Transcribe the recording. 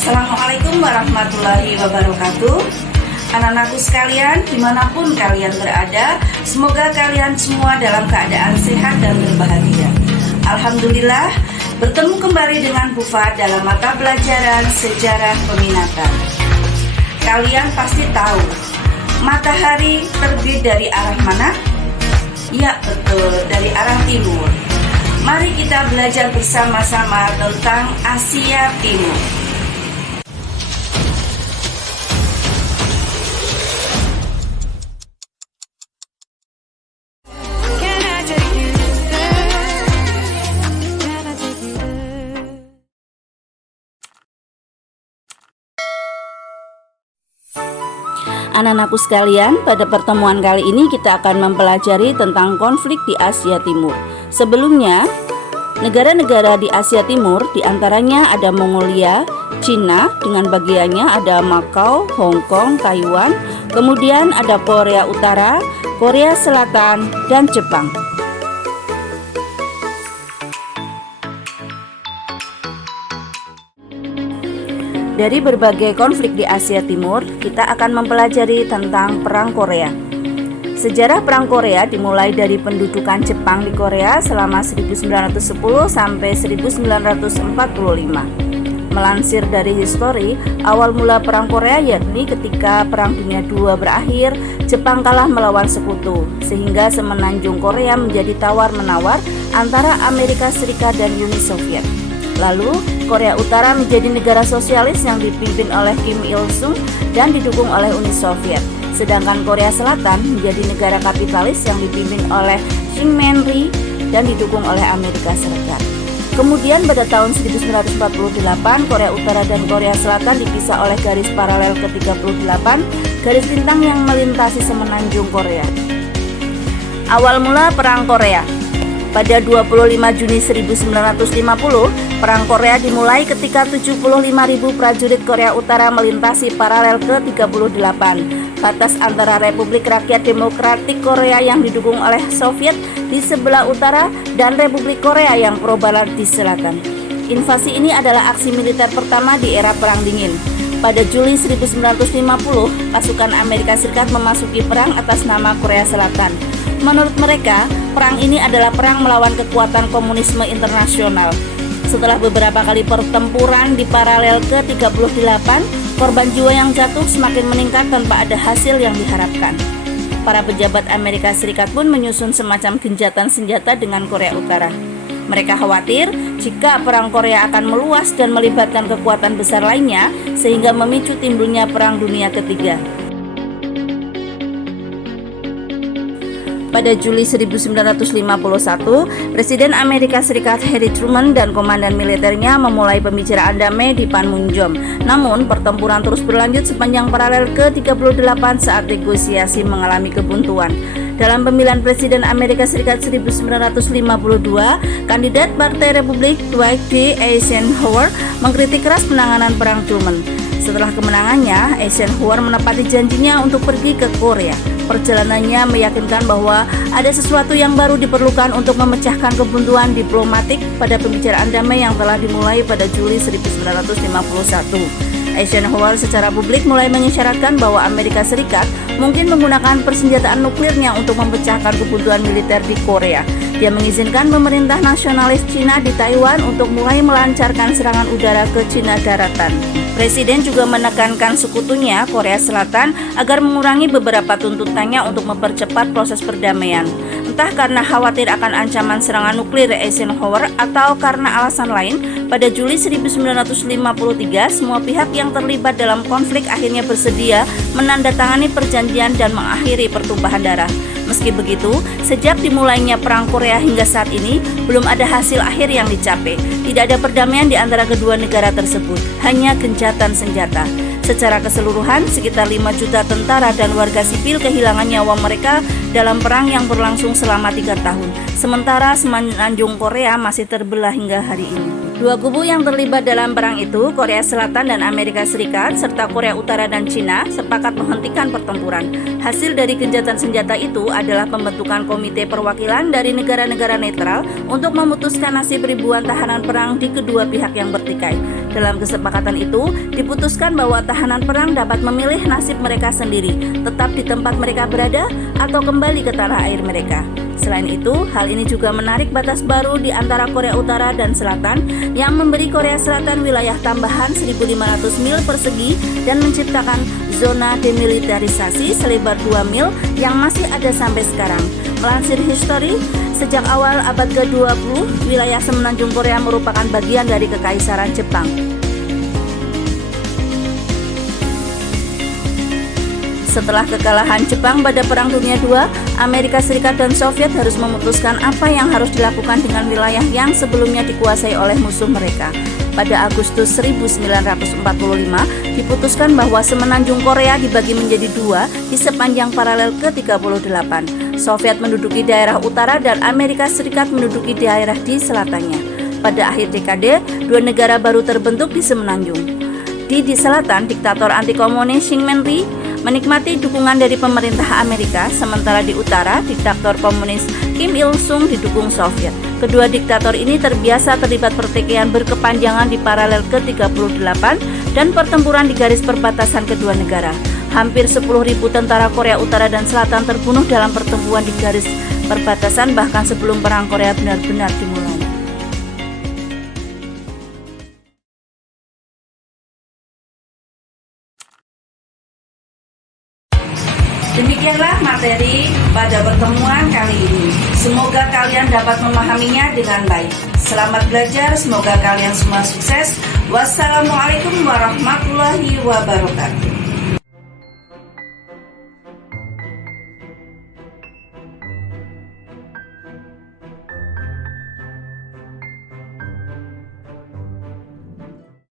Assalamualaikum warahmatullahi wabarakatuh. Anak-anakku sekalian, dimanapun kalian berada, semoga kalian semua dalam keadaan sehat dan berbahagia. Alhamdulillah, bertemu kembali dengan Bu Fat dalam mata pelajaran sejarah peminatan. Kalian pasti tahu, matahari terbit dari arah mana? Ya, betul, dari arah timur. Mari kita belajar bersama-sama tentang Asia Timur. Anak-anakku sekalian, pada pertemuan kali ini kita akan mempelajari tentang konflik di Asia Timur. Sebelumnya, negara-negara di Asia Timur diantaranya ada Mongolia, Cina dengan bagiannya ada Macau, Hong Kong, Taiwan, kemudian ada Korea Utara, Korea Selatan, dan Jepang. Dari berbagai konflik di Asia Timur, kita akan mempelajari tentang Perang Korea. Sejarah Perang Korea dimulai dari pendudukan Jepang di Korea selama 1910 sampai 1945. Melansir dari histori, awal mula Perang Korea yakni ketika Perang Dunia II berakhir, Jepang kalah melawan sekutu, sehingga semenanjung Korea menjadi tawar-menawar antara Amerika Serikat dan Uni Soviet. Lalu, Korea Utara menjadi negara sosialis yang dipimpin oleh Kim Il-sung dan didukung oleh Uni Soviet. Sedangkan Korea Selatan menjadi negara kapitalis yang dipimpin oleh Shin Man-rhee dan didukung oleh Amerika Serikat. Kemudian pada tahun 1948, Korea Utara dan Korea Selatan dipisah oleh garis paralel ke-38, garis lintang yang melintasi semenanjung Korea. Awal mula Perang Korea. Pada 25 Juni 1950, Perang Korea dimulai ketika 75.000 prajurit Korea Utara melintasi paralel ke-38, batas antara Republik Rakyat Demokratik Korea yang didukung oleh Soviet di sebelah utara dan Republik Korea yang pro-barat di selatan. Invasi ini adalah aksi militer pertama di era Perang Dingin. Pada Juli 1950, pasukan Amerika Serikat memasuki perang atas nama Korea Selatan. Menurut mereka, perang ini adalah perang melawan kekuatan komunisme internasional. Setelah beberapa kali pertempuran di paralel ke-38, korban jiwa yang jatuh semakin meningkat tanpa ada hasil yang diharapkan. Para pejabat Amerika Serikat pun menyusun semacam gencatan senjata dengan Korea Utara. Mereka khawatir jika Perang Korea akan meluas dan melibatkan kekuatan besar lainnya, sehingga memicu timbulnya Perang Dunia Ketiga. Pada Juli 1951, Presiden Amerika Serikat Harry Truman dan komandan militernya memulai pembicaraan damai di Panmunjom. Namun, pertempuran terus berlanjut sepanjang paralel ke-38 saat negosiasi mengalami kebuntuan. Dalam pemilihan Presiden Amerika Serikat 1952, kandidat Partai Republik Dwight D. Eisenhower mengkritik keras penanganan Perang Truman. Setelah kemenangannya, Eisenhower menepati janjinya untuk pergi ke Korea. Perjalanannya meyakinkan bahwa ada sesuatu yang baru diperlukan untuk memecahkan kebuntuan diplomatik pada pembicaraan damai yang telah dimulai pada Juli 1951. Eisenhower secara publik mulai mengisyaratkan bahwa Amerika Serikat mungkin menggunakan persenjataan nuklirnya untuk memecahkan kebuntuan militer di Korea. Dia mengizinkan pemerintah nasionalis Cina di Taiwan untuk mulai melancarkan serangan udara ke Cina daratan. Presiden juga menekankan sekutunya, Korea Selatan, agar mengurangi beberapa tuntutannya untuk mempercepat proses perdamaian. Entah karena khawatir akan ancaman serangan nuklir Eisenhower atau karena alasan lain, pada Juli 1953, semua pihak yang terlibat dalam konflik akhirnya bersedia menandatangani perjanjian dan mengakhiri pertumpahan darah. Meski begitu, sejak dimulainya Perang Korea hingga saat ini, belum ada hasil akhir yang dicapai. Tidak ada perdamaian di antara kedua negara tersebut, hanya gencatan senjata. Secara keseluruhan, sekitar 5 juta tentara dan warga sipil kehilangan nyawa mereka dalam perang yang berlangsung selama 3 tahun. Sementara semenanjung Korea masih terbelah hingga hari ini. Dua kubu yang terlibat dalam perang itu, Korea Selatan dan Amerika Serikat, serta Korea Utara dan Cina, sepakat menghentikan pertempuran. Hasil dari gencatan senjata itu adalah pembentukan komite perwakilan dari negara-negara netral untuk memutuskan nasib ribuan tahanan perang di kedua pihak yang bertikai. Dalam kesepakatan itu, diputuskan bahwa tahanan perang dapat memilih nasib mereka sendiri, tetap di tempat mereka berada atau kembali ke tanah air mereka. Selain itu, hal ini juga menarik batas baru di antara Korea Utara dan Selatan yang memberi Korea Selatan wilayah tambahan 1.500 mil persegi dan menciptakan zona demilitarisasi selebar 2 mil yang masih ada sampai sekarang. Melansir History, sejak awal abad ke-20, wilayah semenanjung Korea merupakan bagian dari Kekaisaran Jepang. Setelah kekalahan Jepang pada Perang Dunia II, Amerika Serikat dan Soviet harus memutuskan apa yang harus dilakukan dengan wilayah yang sebelumnya dikuasai oleh musuh mereka. Pada Agustus 1945, diputuskan bahwa semenanjung Korea dibagi menjadi dua di sepanjang paralel ke-38. Soviet menduduki daerah utara dan Amerika Serikat menduduki daerah di selatannya. Pada akhir dekade, dua negara baru terbentuk di semenanjung. Di selatan, diktator anti-komunis Xi Jinping menikmati dukungan dari pemerintah Amerika, sementara di utara, diktator komunis Kim Il-sung didukung Soviet. Kedua diktator ini terbiasa terlibat pertikaian berkepanjangan di paralel ke-38 dan pertempuran di garis perbatasan kedua negara. Hampir 10.000 tentara Korea Utara dan Selatan terbunuh dalam pertempuran di garis perbatasan bahkan sebelum Perang Korea benar-benar dimulai. Demikianlah materi pada pertemuan kali ini. Semoga kalian dapat memahaminya dengan baik. Selamat belajar, semoga kalian semua sukses. Wassalamualaikum warahmatullahi wabarakatuh.